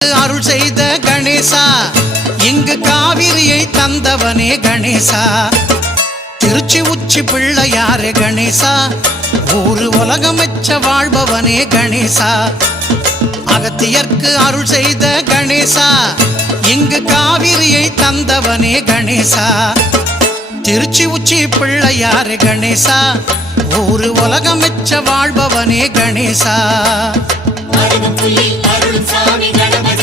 அருள் செய்த கணேசா, இங்கு காவிரியை தந்தவனே கணேசா. திருச்சி உச்சி பிள்ளையாரே கணேசா, ஊரு உலகமெச்ச வாழ்பவனே கணேசா. அகத்தியர்க்கு அருள் செய்த கணேசா, இங்கு காவிரியை தந்தவனே கணேசா. திருச்சி உச்சி பிள்ளையாரே கணேசா, ஊரு உலகமெச்ச வாழ்பவனே கணேசா. அருள் சாமி கணபதி